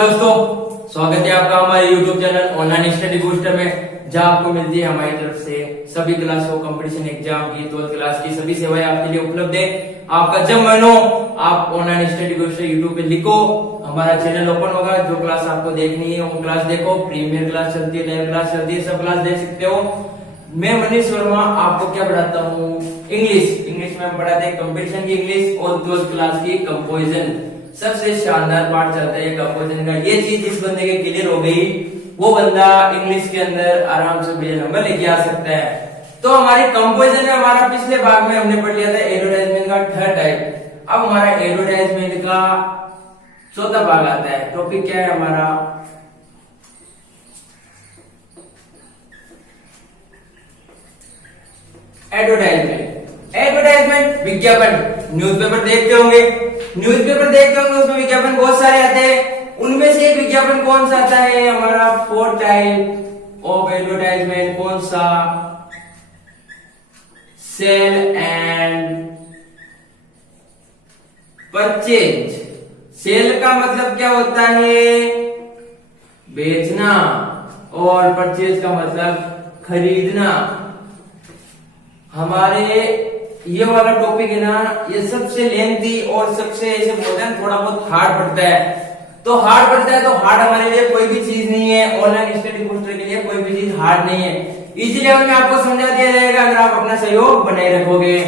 दोस्तों, स्वागत है आपका हमारे YouTube channel online study booster में, जहां आपको मिलती है हमारी तरफ से सभी क्लासों कंपटीशन एग्जाम की 12th क्लास की सभी सेवाएं आपके लिए उपलब्ध है। आपका जब मन हो आप ऑनलाइन स्टडी बूस्टर YouTube पे लिखो, हमारा चैनल ओपन होगा। जो क्लास आपको देखनी है वो क्लास देखो, प्रीमियर क्लास चलती है, लाइव क्लास चलती है, सब क्लास देख सकते हो। मैं मनीष वर्मा आपको क्या पढ़ाता हूँ? इंग्लिश में पढ़ाते हैं कंपटीशन की इंग्लिश और 12th क्लास की कंपोजिशन। सबसे शानदार पार्ट चलता है कंपोजिशन का। ये चीज जिस बंदे के क्लियर हो गई वो बंदा इंग्लिश के अंदर आराम से बढ़िया नंबर लेके आ सकता है। तो हमारी कंपोजिशन में हमारा पिछले भाग में हमने पढ़ लिया था एडवर्टाइजमेंट का थर्ड टाइप। अब हमारा एडवर्टाइजमेंट का चौथा भाग आता है। टॉपिक क्या है हमारा? एडवर्टाइजमेंट विज्ञापन। न्यूज़पेपर देखते होंगे, उसमें विज्ञापन बहुत सारे आते हैं। उनमें से एक विज्ञापन कौन सा आता है हमारा? 4 टाइप ऑफ एडवर्टाइजमेंट। कौन सा? Cell and purchase. सेल का मतलब क्या होता है? बेचना, और परचेज का मतलब खरीदना। हमारे ये वाला टॉपिक है ना, ये सबसे लेंथी और सबसे ऐसे बोलते हैं थोड़ा बहुत हार्ड पड़ता है। तो हार्ड हमारे लिए कोई भी चीज नहीं है। ऑनलाइन स्टडी बूस्टर के लिए कोई भी चीज हार्ड नहीं है। इजी लेवल में आपको समझा दिया जाएगा अगर आप अपना सहयोग बनाए रखोगे।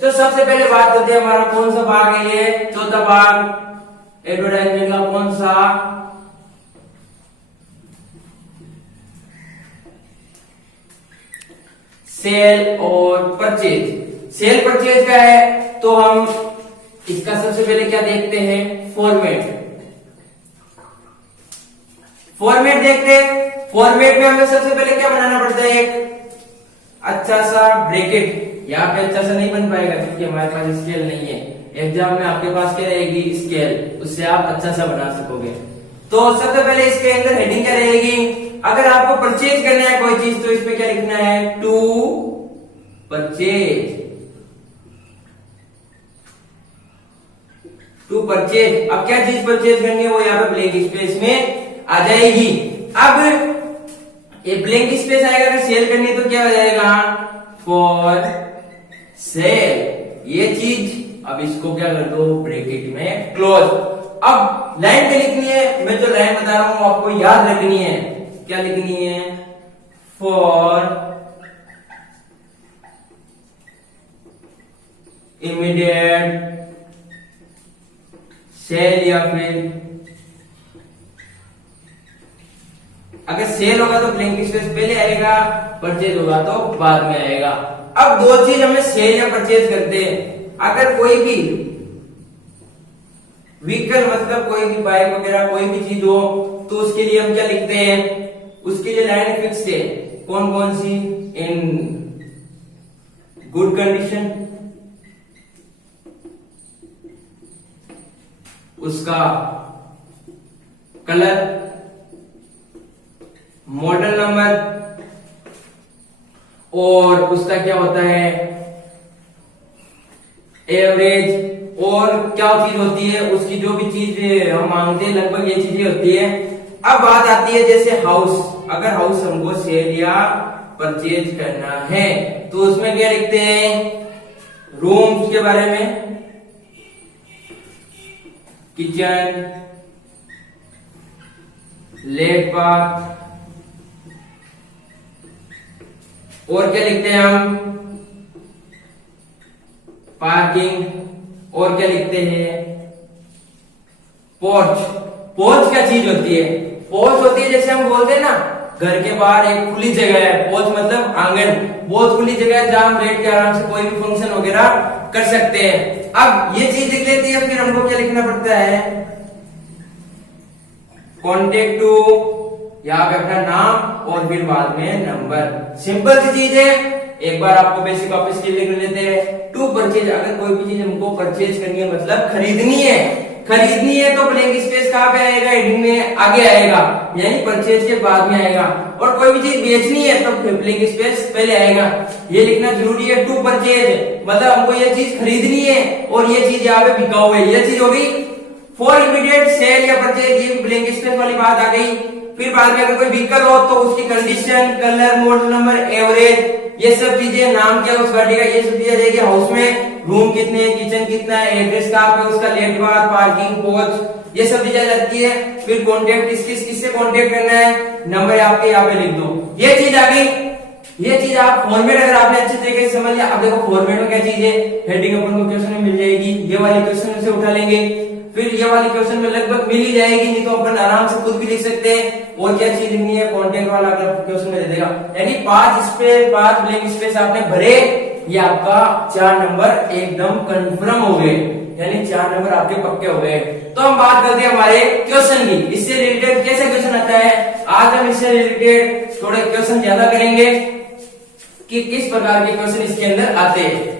तो सबसे पहले बात होती है हमारा कौन सा भाग है? ये चौथा भाग एडवर्टाइजमेंट का। कौन सा? सेल और परचेज। सेल परचेज क्या है? तो हम इसका सबसे पहले क्या देखते हैं? फॉर्मेट देखते हैं। फॉर्मेट में हमें सबसे पहले क्या बनाना पड़ता है? एक अच्छा सा ब्रैकेट। यहाँ पे अच्छा सा नहीं बन पाएगा क्योंकि हमारे पास स्केल नहीं है। एग्जाम में आपके पास क्या रहेगी? स्केल, उससे आप अच्छा सा बना सकोगे। तो सबसे पहले इसके अंदर हेडिंग क्या रहेगी? अगर आपको परचेज करना है कोई चीज तो इसमें क्या लिखना है? To purchase. अब क्या चीज परचेज करनी है वो यहाँ पे ब्लैंक स्पेस में आ जाएगी। अब ये ब्लैंक स्पेस आएगा, अगर सेल करनी है तो क्या हो जाएगा? For sale. ये चीज अब इसको क्या कर दो? ब्रैकेट में क्लोज। अब लाइन क्या लिखनी है? मैं जो लाइन बता रहा हूं आपको याद रखनी है। क्या लिखनी है? फॉर इमीडिएट सेल, या फिर अगर सेल होगा तो ब्लैंक स्पेस पहले आएगा, परचेज होगा तो बाद में आएगा। अब दो चीज हमें सेल या परचेज करते हैं। अगर कोई भी व्हीकल मतलब कोई भी बाइक वगैरह कोई भी चीज हो तो उसके लिए हम क्या लिखते हैं? उसके लिए लाइन फिक्स है। कौन कौन सी? इन गुड कंडीशन, उसका कलर, मॉडल नंबर, और उसका क्या होता है? एवरेज। और क्या चीज होती है उसकी? जो भी चीज हम मांगते हैं लगभग ये चीजें होती है। अब बात आती है जैसे हाउस। अगर हाउस हमको सेल या परचेज करना है तो उसमें क्या लिखते हैं? रूम्स के बारे में, किचन, लेट बाथ, और क्या लिखते हैं हम? पार्किंग, और क्या लिखते हैं? पोर्च। पोर्च क्या चीज होती है? पोर्च होती है जैसे हम बोलते हैं ना घर के बाहर एक खुली जगह है। पोर्च मतलब आंगन, बहुत खुली जगह है जहां हम बैठ के आराम से कोई भी फंक्शन वगैरह कर सकते हैं। अब ये चीज लिख लेती है, फिर हमको क्या लिखना पड़ता है? कॉन्टेक्ट टू, यहाँ पे अपना नाम और फिर बाद में नंबर। सिंपल सी चीज है, एक बार आपको बेसिक वापस के लिए कर लेते हैं। टू परचेज, अगर कोई भी चीज हमको परचेज करनी है मतलब खरीदनी है तो ब्लैंक स्पेस कहाँ पे आएगा? हेडिंग में आगे आएगा, यानी परचेज के बाद में आएगा। और कोई भी चीज बेचनी है तो ब्लैंक स्पेस पहले आएगा। ये लिखना जरूरी है। टू परचेज मतलब हमको ये चीज खरीदनी है और ये चीज यहाँ पे बिकाऊ है। ये चीज होगी फॉर इमीडिएट सेल या परचेज, ये ब्लैंक स्पेस वाली बात आ गई। फिर बाद में अगर कोई व्हीकल हो तो उसकी condition, colour, model number, average, ये सब चीजें, नाम क्या है उस गाड़ी का, ये सब चीजें रहेगी। हाउस में रूम कितने हैं, किचन कितना है, एड्रेस कहाँ पे, उसका लेट बार, पार्किंग, पोर्च, ये सब चीजें जाती है। फिर कॉन्टेक्ट, किससे कॉन्टेक्ट करना है, नंबर आपके यहाँ पे लिख दो। ये चीज आ गई। ये चीज आप फॉर्मेट अगर आपने अच्छे तरीके से समझ लिया। अब देखो फॉर्मेट में क्या चीज है, हेडिंग अपन को क्वेश्चन में मिल जाएगी, ये वाली क्वेश्चन से उठा लेंगे। फिर ये वाली क्वेश्चन में लगभग मिल ही जाएगी, नहीं तो अपन आराम से खुद भी लिख सकते हैं। और क्या चीज लिखनी है, कॉन्टेक्ट वाला अगर क्वेश्चन में दे देगा, यानी 5 ब्लैंक स्पेस आपने भरे, ये आपका 4 नंबर एकदम कंफर्म हो गए, यानी 4 नंबर आपके पक्के हो गए। तो हम बात करते हैं हमारे क्वेश्चन की, इससे रिलेटेड कैसे क्वेश्चन आता है। आज हम इससे रिलेटेड थोड़े क्वेश्चन ज्यादा करेंगे कि किस प्रकार के क्वेश्चन इसके अंदर आते हैं।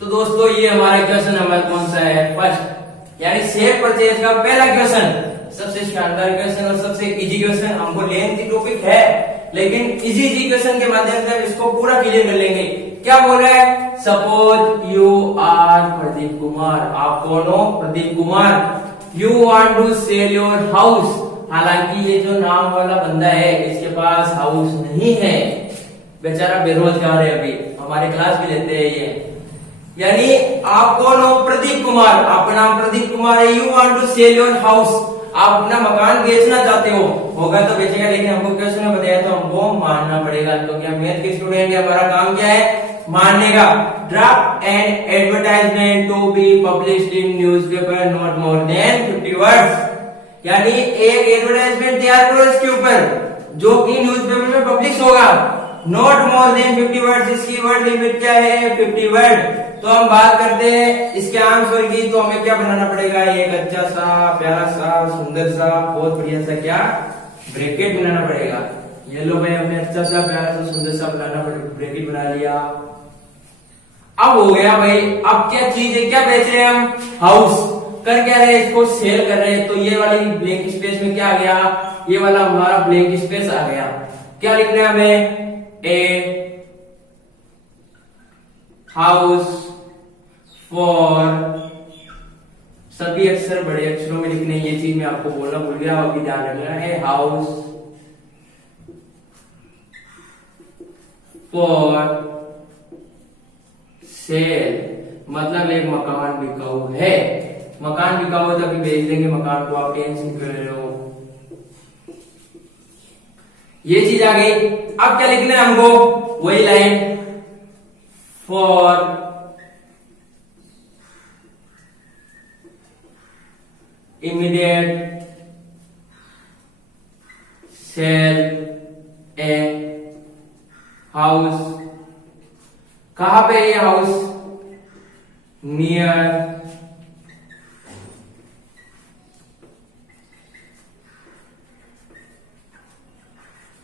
तो दोस्तों ये हमारा क्वेश्चन नंबर कौन सा है, फर्स्ट, यानी सेल परचेज का पहला क्वेश्चन, सबसे शानदार क्वेश्चन और सबसे इजी क्वेश्चन। हमको लेंथी टॉपिक है लेकिन इजी क्वेश्चन के माध्यम से इसको पूरा क्लियर कर लेंगे। क्या बोल रहा है, suppose you are Pradeep Kumar, आप कौन हो, Pradeep Kumar, you want to sell your house. हालांकि ये जो नाम वाला बंदा है इसके पास हाउस नहीं है, बेचारा बेरोजगार है, अभी हमारे क्लास भी लेते हैं ये। यानी आप कौन हो, प्रदीप कुमार, आपका नाम प्रदीप कुमार है। You want to sell your house, आप अपना मकान बेचना चाहते हो, होगा तो बेचेगा, लेकिन हमको क्वेश्चन में बताया तो हमको मानना पड़ेगा, क्योंकि हम मैथ के स्टूडेंट है, हमारा काम क्या है, मानने का। Draft and advertisement to be published in newspaper not more than 50 words, यानी एक एडवर्टाइजमेंट तैयार करो इसके ऊपर जो कि न्यूज़पेपर में पब्लिश होगा, नॉट मोर देन 50 वर्ड्स, इसकी वर्ड लिमिट क्या है, 50 वर्ड। तो हम बात करते हैं इसके आंसर की, तो हमें क्या बनाना पड़ेगा, एक अच्छा सा, प्यारा सा, सुंदर सा, बहुत बढ़िया सा क्या ब्रैकेट बनाना पड़ेगा। ये लो भाई, हमने अच्छा सा, प्यारा सा, सुंदर सा बनाना पड़ेगा, ब्रैकेट बना लिया। अब हो गया भाई, अब क्या चीज है, क्या बेच रहे हैं हम, हाउस, कर क्या रहे हैं, इसको सेल कर रहे हैं। तो ये वाली ब्लैंक स्पेस में क्या आ गया, ये वाला हमारा ब्लैंक स्पेस आ गया। क्या लिखना है हमें, ए हाउस फॉर, सभी अक्षर बड़े अक्षरों में लिखने, ये चीज मैं आपको बोलना भूल गया, अभी ध्यान रखना है। हाउस फॉर सेल, मतलब एक मकान बिकाऊ है, मकान बिकाऊ है, तभी बेच देंगे मकान को, आप टेंशन कर रहे हो। ये चीज आ गई। अब क्या लिखना है हमको, वही line, for immediate sale a house, कहां पे ये house, near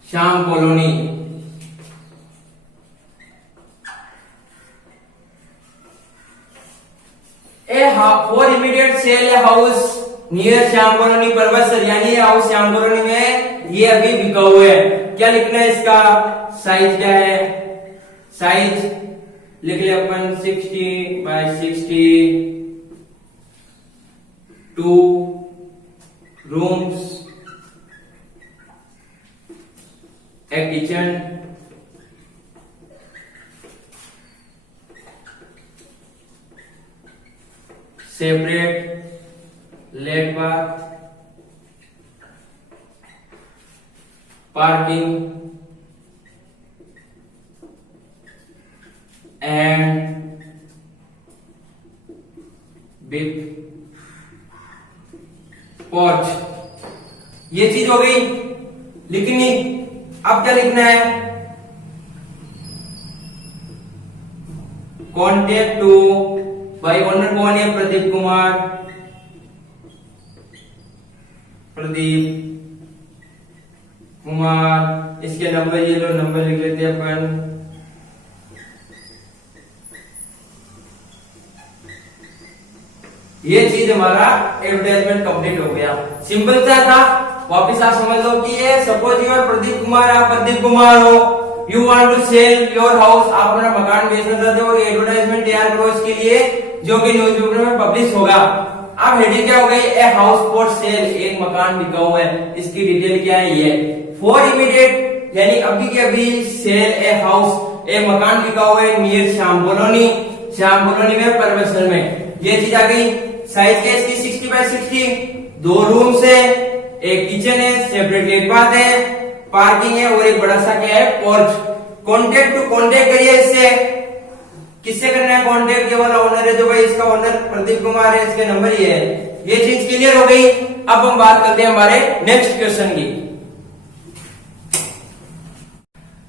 Shyam colony. For immediate sale a house near Shyam colony Parbatsar, यानी ये हाउस श्याम कॉलोनी में ये अभी बिका हुआ है। क्या लिखना है इसका, साइज क्या है, साइज लिख ले अपन 60 by 60, 2 rooms, a kitchen, separate lake bath, parking and big porch। ये चीज हो गई लिखनी। अब क्या लिखना है, कॉन्टेक्ट टू, भाई ओनर कौन है, प्रदीप कुमार, प्रदीप कुमार, इसके नंबर ये लो, नंबर लिख लेते हैं अपन। ये चीज हमारा एडवर्टाइजमेंट कंप्लीट हो गया, सिंपल सा था। वापिस आप समझ लो कि ये suppose you are Pradeep Kumar, आप प्रदीप कुमार हो, you want to sell your house, आप अपना मकान बेचना चाहते हो, एडवर्टाइजमेंट तैयार करो इसके लिए जो कि न्यूज़पेपर में पब्लिश होगा। अब हेडिंग क्या हो गई, ए हाउस फॉर सेल, एक मकान बिका हुआ है, इसकी डिटेल क्या है ये, फॉर इमीडिएट यानी अभी के अभी, सेल ए हाउस, एक मकान बिका हुआ है near Shyam colony, Shyam colony में परवेश्वर में, ये चीज आ गई। साइज क्या इसकी 60 बाय 60, 2 रूम है, एक किचन है, सेपरेट गेट बात है, पार्किंग है और एक बड़ा सा क्या है पोर्च। कॉन्टेक्ट टू कॉन्टेक्ट करिए इससे, किससे करना है कॉन्टेक्ट, ये वाला ओनर है जो भाई इसका ओनर प्रदीप कुमार है, इसके नंबर ये है। ये चीज क्लियर हो गई। अब हम बात करते हैं हमारे नेक्स्ट क्वेश्चन की।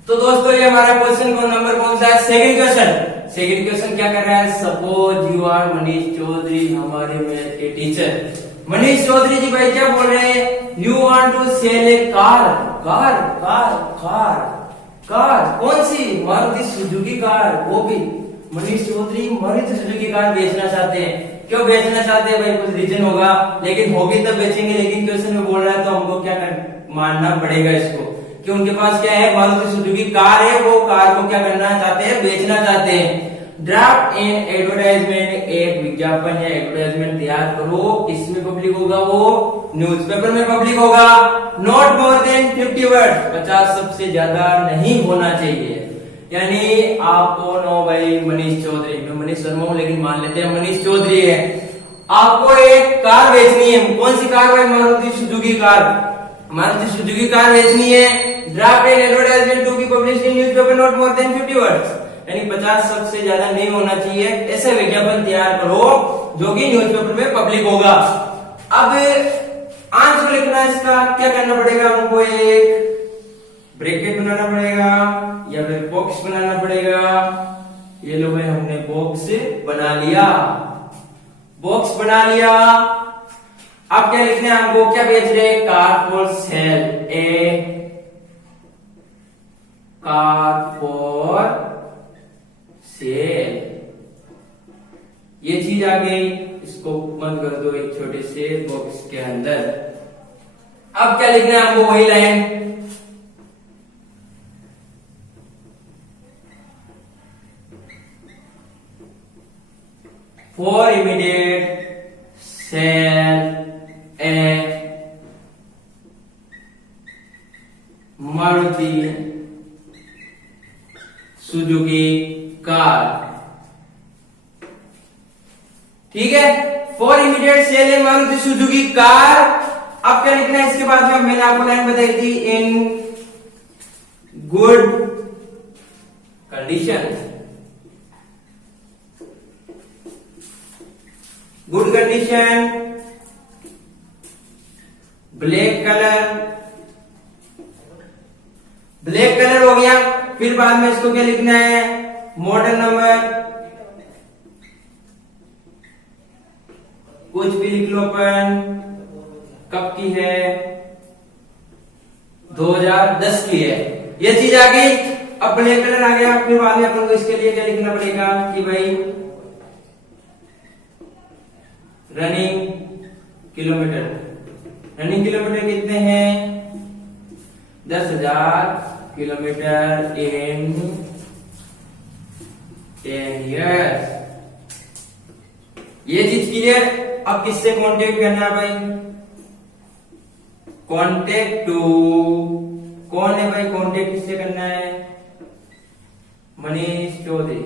तो दोस्तों ये हमारा क्वेश्चन को नंबर कौन सा है, सेकंड क्वेश्चन। सेकंड क्वेश्चन क्या कर रहा है, suppose you are Manish Chaudhary, हमारे मैथ के टीचर मनीष चौधरी जी भाई क्या बोल रहे हैं, you want to sell a car, car car car car, कौन सी, मारुति सुजुकी कार, वो भी मनीष चौधरी मारुति सुजुकी कार बेचना चाहते हैं। क्यों बेचना चाहते हैं भाई, कुछ रीजन होगा, लेकिन होगी तब बेचेंगे, लेकिन क्वेश्चन में बोल रहा है तो हमको क्या मानना पड़ेगा इसको कि उनके पास क्या है, मारुति सुजुकी कार है, वो कार को क्या करना चाहते हैं, बेचना चाहते हैं। ड्राफ्ट इन एडवर्टाइजमेंट, एक विज्ञापन या एडवर्टाइजमेंट तैयार करो, किसमें पब्लिक होगा, वो न्यूज़पेपर में पब्लिक होगा। नॉट मोर देन 50 वर्ड, 50 सबसे ज्यादा नहीं होना चाहिए। यानी आप कौन हो भाई, मनीष चौधरी, मैं मनीष शर्मा हूं लेकिन मान लेते हैं मनीष चौधरी है। आपको एक कार बेचनी है, कौन सी कार भाई, Maruti Suzuki car, Maruti Suzuki car बेचनी है। Draft in advertisement to be published in newspaper not more than 50 words, यानी 50 शब्द से ज्यादा नहीं होना चाहिए। ऐसे विज्ञापन तैयार करो जो कि न्यूज़पेपर में पब्लिक होगा। अब आंसर लिखना इसका क्या करना पड़ेगा, हमको एक ब्रैकेट बनाना पड़ेगा या फिर बॉक्स बनाना पड़ेगा। ये लो भाई हमने बॉक्स बना लिया, बॉक्स बना लिया। अब क्या लिखना है हमको, क्या बेच रहे हैं, car for sale, a car for sale, ये चीज आ गई, इसको बंद कर दो एक छोटे से बॉक्स के अंदर। अब क्या लिखना है हमको, वही line, for immediate sale a Maruti Suzuki car, ठीक है, for immediate sale a Maruti Suzuki car. अब क्या लिखना है इसके बाद में, मैंने आपको लाइन बताई थी, in good condition, good condition, black colour, black colour हो गया। फिर बाद में इसको क्या लिखना है, मॉडल नंबर, कुछ भी लिख लो अपन, कब की है, 2010 की है, ये चीज आ गई। अब ब्लैक कलर आ गया। फिर बाद में अपन को इसके लिए क्या लिखना पड़ेगा कि भाई रनिंग किलोमीटर, रनिंग किलोमीटर कितने हैं, 10,000 किलोमीटर इन 10 years। ये चीज क्लियर। अब किससे कांटेक्ट करना है भाई, कांटेक्ट टू, कौन है भाई, कांटेक्ट किससे करना है, मनीष चौधरी,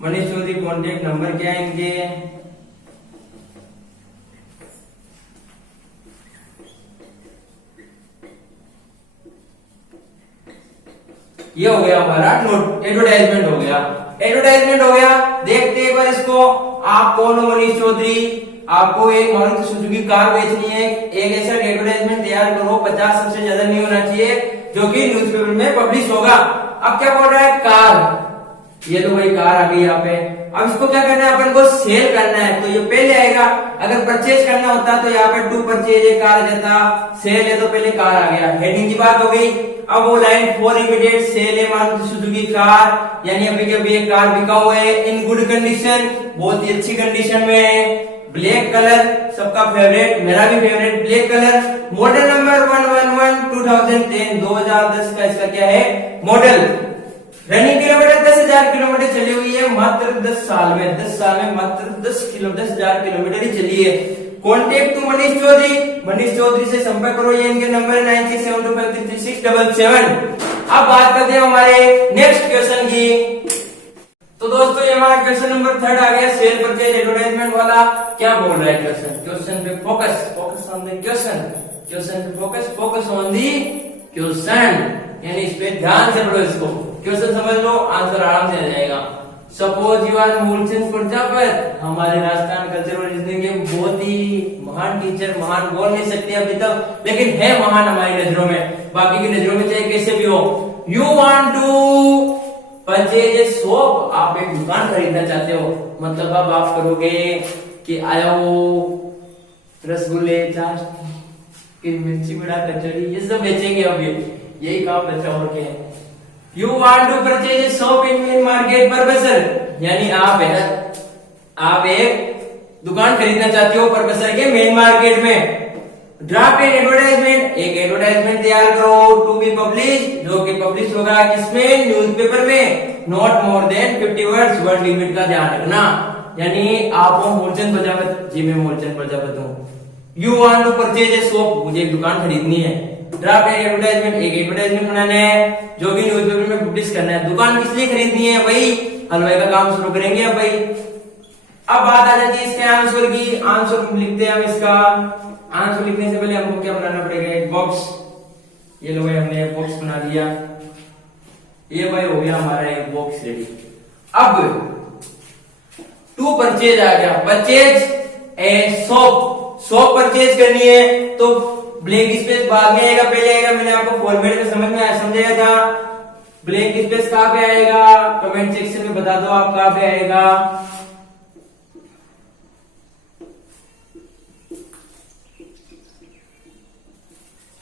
मनीष चौधरी। कांटेक्ट नंबर क्या है इनके, ये हो गया हमारा नोट, एडवर्टाइजमेंट हो गया, एडवर्टाइजमेंट हो गया। देखते हैं एक बार इसको, आप कौन हो, मनीष चौधरी, आपको एक मारुति सुजुकी कार बेचनी है, एक ऐसा एडवर्टाइजमेंट तैयार करो, 50 सबसे ज्यादा नहीं होना चाहिए, जो कि न्यूज़पेपर में पब्लिश होगा। अब क्या बोल रहा है, कार, ये तो भाई कार आ गई यहाँ पे। अब इसको क्या करना है, अपन को सेल करना है, तो ये पहले आएगा। अगर परचेज करना होता तो यहाँ पे टू परचेज ए कार देता, सेल है तो पहले कार आ गया, हेडिंग की बात हो गई। अब वो लाइन फॉर इमीडिएट सेल है मारुति सुजुकी कार, यानी अभी के अभी एक कार बिका हुआ है, इन गुड कंडीशन, बहुत ही अच्छी कंडीशन में है, ब्लैक कलर, सबका फेवरेट, मेरा भी favourite black colour, model number 111 2010, 2010 का इसका क्या है मॉडल, रनिंग किलोमीटर 10,000 10,000 किलोमीटर चली हुई है मात्र 10 साल में। 10 साल में मात्र 10,000 किलोमीटर ही चली है। कॉन्टेक्ट टू मनीष चौधरी, मनीष चौधरी से संपर्क करो। ये इनके नंबर 9672533677। अब बात करते हैं हमारे नेक्स्ट क्वेश्चन की। तो दोस्तों ये हमारा क्वेश्चन नंबर 3 आ गया, सेल परचेज एडवर्टाइजमेंट वाला। क्या बोल रहा है क्वेश्चन? क्वेश्चन पे focus on the question, question पे फोकस ऑन दी क्वेश्चन, यानी इस पे ध्यान से पढ़ो इसको। क्वेश्चन समझ लो, आंसर आराम से आ जाएगा। Suppose you are Moolchand Prajapat, हमारे राजस्थान कल्चर और रीजनिंग के बहुत ही महान टीचर, महान बोल नहीं सकते अभी तक, लेकिन है महान हमारी नजरों में, बाकी की नजरों में चाहे कैसे भी हो। You want to purchase a shop, आप एक दुकान खरीदना चाहते हो, मतलब अब आप करोगे कि आया वो रसगुल्ले, चाट, मिर्ची बड़ा, कचौड़ी, ये सब बेचेंगे अब, यही काम बचा और क्या है। You want to purchase a shop in main market Parbatsar, यानी आप एक दुकान खरीदना चाहते हो परबसर के मेन मार्केट में। ड्राफ्ट एन एडवर्टाइजमेंट, एक एडवर्टाइजमेंट तैयार करो टू बी पब्लिश, जो कि पब्लिश होगा किसमें? न्यूज़पेपर में। Not more than 50 words, word limit का ध्यान रखना। यानी आप हो मूलचंद प्रजापत जी, मैं मूलचंद प्रजापत हूँ। You want to purchase a shop, मुझे एक दुकान खरीदनी है। ड्राफ्ट एन एडवर्टाइजमेंट, एक एडवर्टाइजमेंट बनाना है जो कि न्यूज़पेपर में पब्लिश करना है। दुकान किस लिए खरीदनी है? वही हलवाई का काम शुरू करेंगे अब भाई। अब बात आ जाती है इसके आंसर की। आंसर लिखते हैं हम इसका। आंसर लिखने से पहले हमको क्या बनाना पड़ेगा? एक बॉक्स। ये लो भाई, हमने एक बॉक्स बना दिया। ये भाई हो गया हमारा एक बॉक्स रेडी। अब टू परचेज आ गया, purchase a shop, shop purchase करनी है तो ब्लैंक स्पेस बाद में आएगा, पहले आएगा। मैंने आपको फॉर्मेट में समझाया था। ब्लैंक स्पेस कहां पे आएगा? कमेंट सेक्शन में बता दो आप कहां पे आएगा।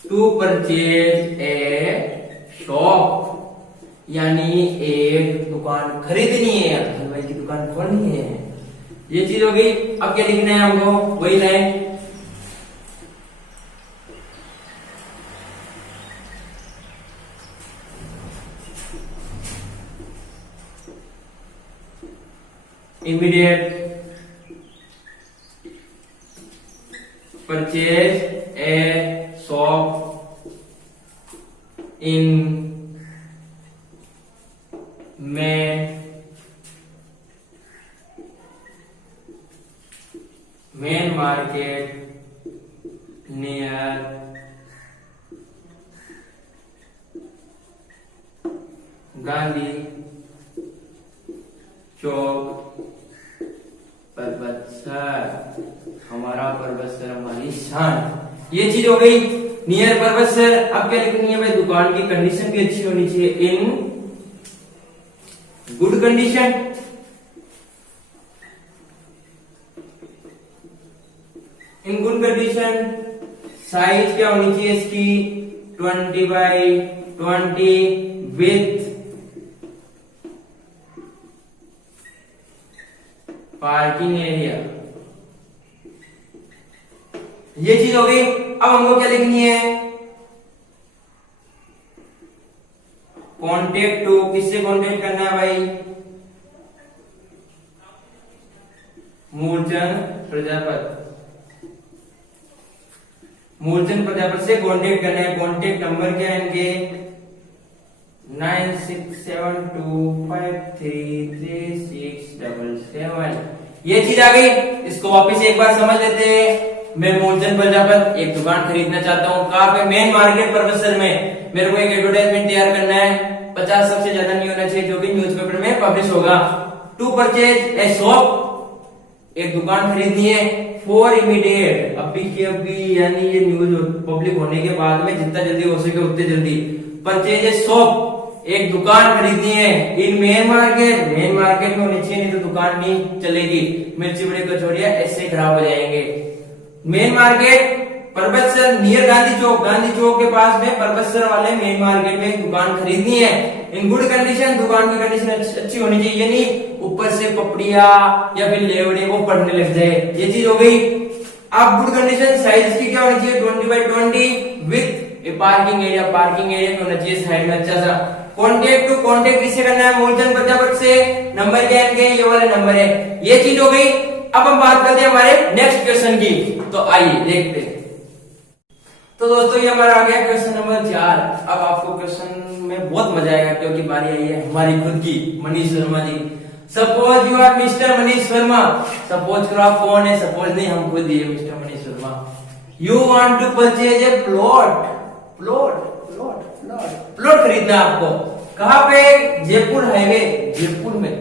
टू परचेज ए शॉप, यानी एक दुकान खरीदनी है, हलवाई की दुकान खोलनी है। ये चीज हो गई। अब क्या लिखना है हमको? वही line. Immediate purchase a shop in main market near Gandhi Chowk Parbatsar. हमारा परबतसर हमारी शान। ये चीज हो गई नियर परबतसर। अब क्या लिखनी है भाई? दुकान की कंडीशन भी अच्छी होनी चाहिए, in good condition. In good condition. Size क्या होनी चाहिए इसकी? 20x20 with parking area. ये चीज हो गई। अब हमको क्या लिखनी है? कॉन्टेक्ट टू, किससे कॉन्टेक्ट करना है भाई? मूलचंद प्रजापत। मूलचंद प्रजापत से कॉन्टेक्ट करना है। कॉन्टेक्ट नंबर क्या है इनके? 9672533677। ये चीज आ गई। इसको वापस एक बार समझ लेते हैं। मैं मूलचंद प्रजापत एक दुकान खरीदना चाहता हूँ। कहाँ पे? मेन मार्केट परबतसर में। मेरे को एक एडवर्टाइजमेंट तैयार करना है, 50 सबसे ज्यादा नहीं होना चाहिए, जो कि न्यूज़पेपर में पब्लिश होगा। टू परचेज ए शॉप, एक दुकान खरीदनी है। फॉर इमीडिएट, अभी की अभी, यानी ये न्यूज पब्लिक होने के बाद में जितना जल्दी हो सके उतने जल्दी। परचेज ए शॉप, एक दुकान खरीदनी है। इन मेन मार्केट, मेन मार्केट में होनी चाहिए, नहीं तो दुकान नहीं चलेगी। मिर्ची बड़ी कचौड़ियां ऐसे खराब हो जाएंगे। Main market Parbatsar near Gandhi Chowk, Gandhi Chowk के पास में परबतसर वाले मेन मार्केट में दुकान खरीदनी है। इन गुड कंडीशन, दुकान की कंडीशन अच्छी होनी चाहिए, यानी ऊपर से पपड़िया या फिर लेवड़े वो पड़ने लग जाए। ये चीज हो गई। अब गुड कंडीशन, साइज की क्या होनी चाहिए? 20x20 with A parking area. Parking area में होना चाहिए साइड में अच्छा सा। कॉन्टेक्ट टू कॉन्टेक्ट किससे करना है, मूलचंद प्रजापति से। नंबर क्या है इनके, ये वाले नंबर है। ये चीज हो गई। अब हम बात करते हैं हमारे नेक्स्ट क्वेश्चन की, तो आइए देखते हैं। तो दोस्तों ये हमारा आ गया क्वेश्चन नंबर 4। अब आपको क्वेश्चन में बहुत मजा आएगा क्योंकि बारी आई है हमारी खुद की Manish Verma ji. Suppose you are mister Manish Verma. Suppose करो आप कौन है, सपोज नहीं हम खुद ही mister Manish Verma. You want to purchase a plot. Plot खरीदना है आपको। कहाँ पे, जयपुर हाईवे, जयपुर में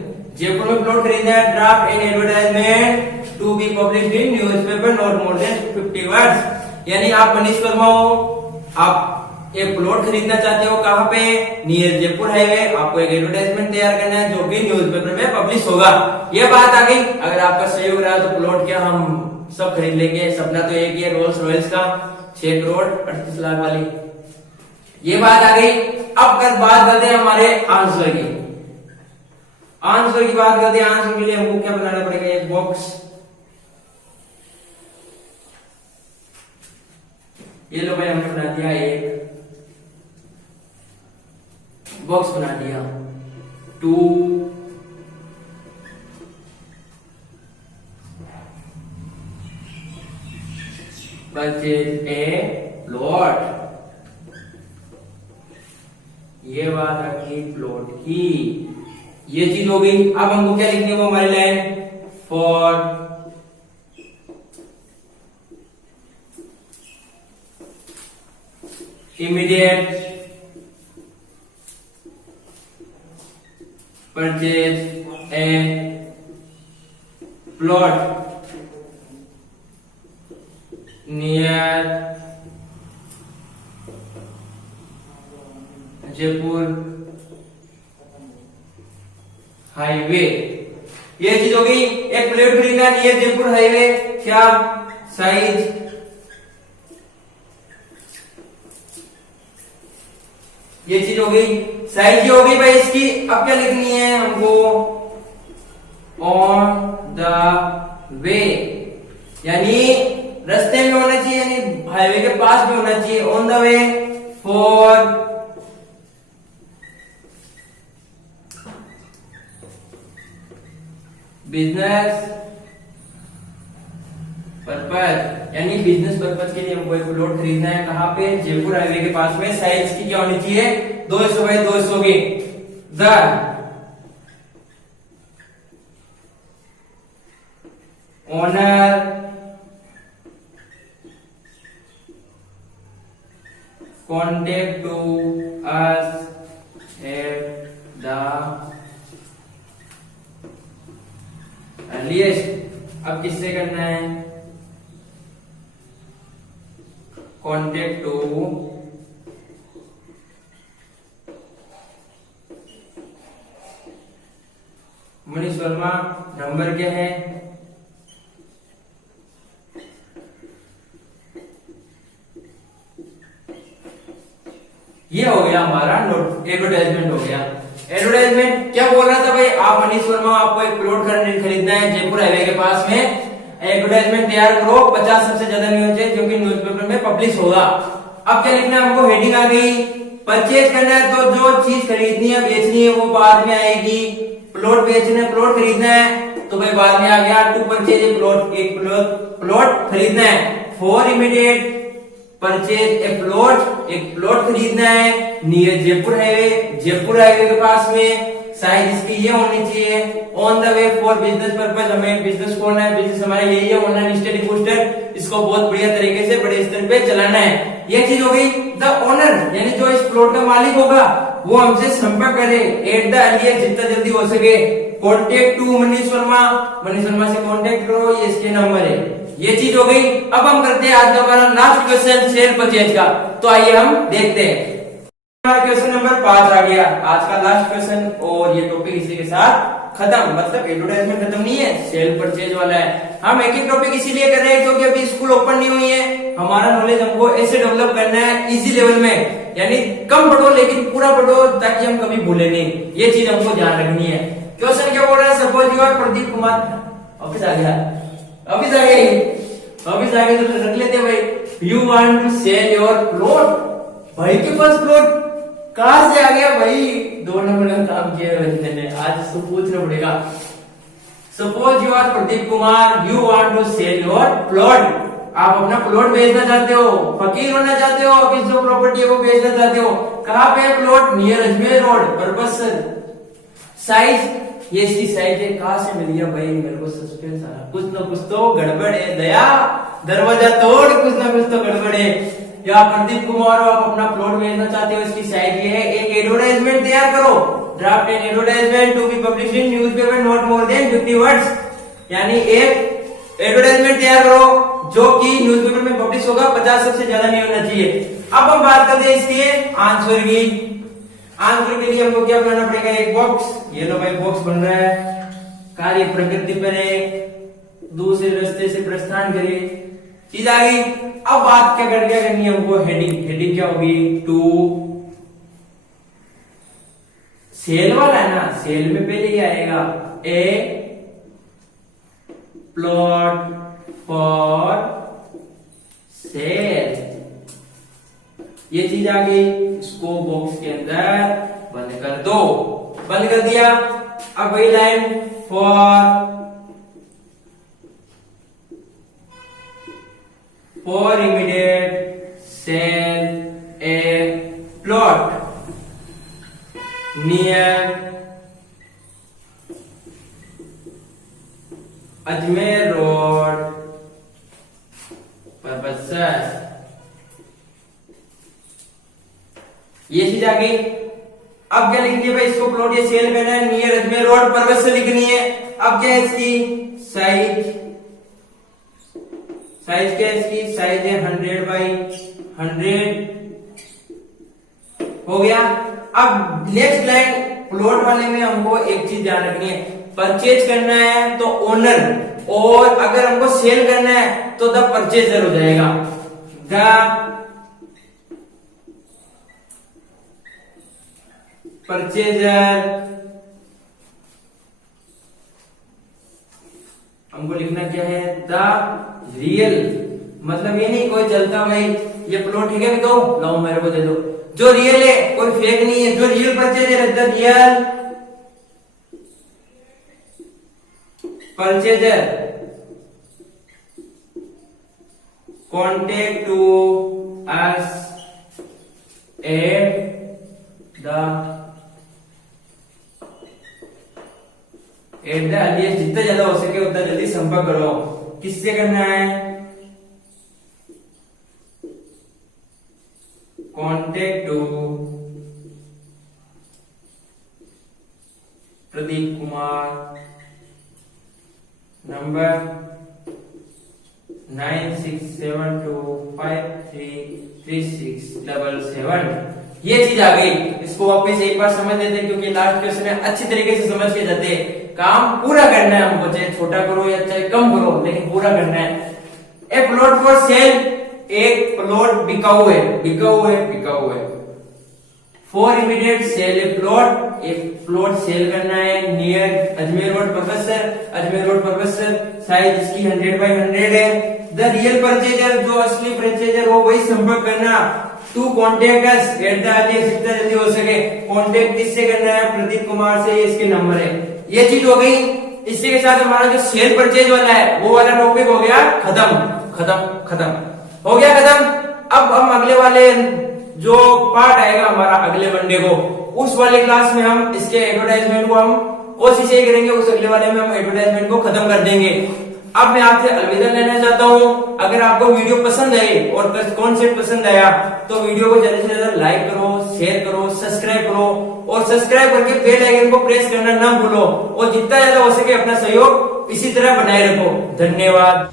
प्लॉट खरीदना है। Draft an advertisement to be published in newspaper not more than 50 words. यानी आप मनीष वर्मा हो, आप एक प्लॉट खरीदना चाहते हो। कहाँ पे, नियर जयपुर हाईवे। आपको एक एडवर्टाइजमेंट तैयार करना है जो कि न्यूज़पेपर में पब्लिश होगा। ये बात आ गई। अगर आपका सहयोग रहा तो प्लॉट क्या हम सब खरीद लेंगे। सपना तो एक ही है, रोल्स रॉयल्स का 6 करोड़ 38 लाख वाली। ये बात आ गई। अब बात करते हैं हमारे आंसर की। आंसर की बात करते हैं। आंसर के लिए हमको क्या बनाना पड़ेगा, एक बॉक्स। ये लो भाई, हमने बना दिया एक बॉक्स बना दिया। 2 परचेज ए प्लॉट। ये बात आ गई प्लॉट की, ये चीज हो गई। अब हमको क्या लिखनी है, वो हमारी line for immediate purchase a plot near Jaipur highway. ये चीज हो गई। एक प्लेट खरीदना नियर जयपुर हाईवे। क्या साइज, ये चीज हो गई। साइज ये हो गई भाई इसकी। अब क्या लिखनी है हमको, ऑन द वे, यानी रास्ते में होना चाहिए, यानी हाईवे के पास में होना चाहिए। On the way for business purpose, यानी बिजनेस पर्पज के लिए हमको एक प्लॉट खरीदना है। कहाँ पे, जयपुर हाईवे के पास में। साइज की क्या होनी चाहिए, 200 बाई 200 की। The owner contact to us at the earliest. अब किससे करना है, contact to Manish Verma. Number क्या है, ये हो गया हमारा नोट, एडवर्टाइजमेंट हो गया। एडवर्टाइजमेंट क्या बोल रहा था भाई, आप मनीष वर्मा, आपको एक प्लॉट खरीदना है जयपुर हाईवे के पास में। एडवर्टाइजमेंट तैयार करो, 50 सबसे ज्यादा नहीं होते जो कि न्यूज़पेपर में पब्लिश होगा। अब क्या लिखना है हमको, हेडिंग आ गई। परचेज करना है तो जो चीज खरीदनी है बेचनी है वो बाद में आएगी। प्लॉट बेचना है, प्लॉट खरीदना है तो भाई बाद में आ गया। टू परचेज ए प्लॉट, एक प्लॉट खरीदना है। For immediate purchase a plot, एक प्लॉट खरीदना है near Jaipur highway, Jaipur highway के पास में। साइज इसकी ये होनी चाहिए। On the way for business purpose, हमें बिजनेस खोलना है, बिजनेस हमारा यही है, ऑनलाइन स्टडी बूस्टर। इसको बहुत बढ़िया तरीके से बड़े स्तर पे चलाना है। ये चीज हो गई। द ओनर, यानी जो इस प्लॉट का मालिक होगा वो हमसे संपर्क करे एट द अर्लिएस्ट, जितना जल्दी हो सके। कॉन्टेक्ट टू मनीष वर्मा, मनीष वर्मा से कॉन्टेक्ट करो, ये इसके नंबर है। ये चीज हो गई। अब हम करते हैं आज का हमारा लास्ट क्वेश्चन, सेल परचेज का। तो आइए हम देखते हैं। क्वेश्चन नंबर 5 आ गया, आज का लास्ट क्वेश्चन। और ये टॉपिक इसी के साथ खत्म, मतलब एडवर्टाइजमेंट खत्म नहीं है, सेल परचेज वाला है। हम एक एक टॉपिक इसीलिए कर रहे हैं क्योंकि अभी स्कूल ओपन नहीं हुई है। हमारा नॉलेज हमको ऐसे डेवलप करना है इजी लेवल में, यानी कम पढ़ो लेकिन पूरा पढ़ो ताकि हम कभी भूले नहीं। ये चीज हमको ध्यान रखनी है। क्वेश्चन क्या बोल रहा है, suppose you are Pradeep Kumar. Office आ गया, ऑफिस आ गई, ऑफिस आ गई तो रख लेते हैं भाई। You want to sell your plot, भाई के पास प्लॉट कहां से आ गया भाई? 2 नंबर का काम किया है बंदे ने। आज इसको पूछना पड़ेगा। Suppose you are Pradeep Kumar, you want to sell your plot. आप अपना प्लॉट बेचना चाहते हो, फकीर होना चाहते हो, अपनी जो प्रॉपर्टी है वो बेचना चाहते हो। कहां पे plot? Near Ajmer road, purpose. Size, ये इसकी साइज है। कहां से मिल गया भाई? मेरे को सस्पेंस आ रहा, कुछ ना कुछ तो गड़बड़ है। दया दरवाजा तोड़, कुछ ना कुछ तो गड़बड़ है। या प्रदीप कुमार हो, आप अपना प्लॉट बेचना चाहते हो, इसकी साइज ये है। एक एडवर्टाइजमेंट तैयार करो। Draft an advertisement to be published in newspaper not more than 50 words. यानी एक एडवर्टाइजमेंट तैयार करो जो कि न्यूज़पेपर में पब्लिश होगा, 50 शब्द से ज्यादा नहीं होना चाहिए। अब हम बात करते हैं इसके आंसर की। आंसर के लिए हमको क्या बनाना पड़ेगा? एक बॉक्स। ये लो भाई, बॉक्स बन रहा है। कार्य प्रकृति पर दूसरे रास्ते से प्रस्थान करिए, चीज आ गई। अब बात क्या करनी है हमको? हेडिंग। हेडिंग क्या होगी? टू सेल वाला है ना, सेल में पहले ही आएगा ए प्लॉट फॉर सेल। ये चीज आ गई। इसको बॉक्स के अंदर बंद कर दो। बंद कर दिया। अब वही line, for immediate sale a plot near Ajmer road, purpose. ये चीज आ गई। अब क्या लिखनी है भाई? इसको प्लॉट ये सेल करना है, नियर अजमेर रोड, पर्पस से लिखनी है। अब क्या है इसकी साइज? साइज क्या है इसकी? साइज है 100 बाई 100। हो गया। अब नेक्स्ट लाइन, प्लॉट वाले में हमको एक चीज ध्यान रखनी है। परचेज करना है तो ओनर, और अगर हमको सेल करना है तो द परचेजर हो जाएगा। The purchaser. हमको लिखना क्या है? The real. मतलब ये नहीं कोई चलता भाई ये प्लॉट ठीक है तो लो मेरे को दे दो। जो रियल है, कोई फेक नहीं है। जो रियल परचेजर है, the real purchaser contact to us at the earliest. जितना ज्यादा हो सके उतना जल्दी संपर्क करो। किससे करना है? Contact to Pradeep Kumar, number 9672533677। ये चीज आ गई। इसको वापस एक बार समझ लेते हैं क्योंकि लास्ट क्वेश्चन में अच्छी तरीके से समझ के जाते हैं। काम पूरा करना है हमको, चाहे छोटा करो या चाहे कम करो, लेकिन पूरा करना है। ए प्लॉट फॉर सेल, एक प्लॉट बिकाऊ है, बिकाऊ है, बिकाऊ है। For immediate sale a plot, एक प्लॉट सेल करना है near Ajmer road, purpose. Ajmer road, purpose. Size इसकी 100 बाई 100 है। द रियल परचेजर, जो असली परचेजर हो वही संपर्क करना। To contact us at the earliest, जितना जल्दी हो सके। कॉन्टेक्ट किससे करना है? प्रदीप कुमार से। इसके नंबर है। ये चीज हो गई। इसी के साथ हमारा जो सेल परचेज वाला है वो वाला टॉपिक हो गया खत्म। खत्म खत्म हो गया, खत्म। अब हम अगले वाले जो पार्ट आएगा हमारा अगले मंडे को, उस वाले क्लास में हम इसके एडवर्टाइजमेंट को हम कोशिश यही करेंगे, उस अगले वाले में हम एडवर्टाइजमेंट को खत्म कर देंगे। अब मैं आपसे अलविदा लेना चाहता हूँ। अगर आपको वीडियो पसंद आई और कॉन्सेप्ट पसंद आया तो वीडियो को ज्यादा से ज्यादा लाइक करो, शेयर करो, सब्सक्राइब करो, और सब्सक्राइब करके बेल आइकन को प्रेस करना ना भूलो। और जितना ज्यादा हो सके अपना सहयोग इसी तरह बनाए रखो। धन्यवाद।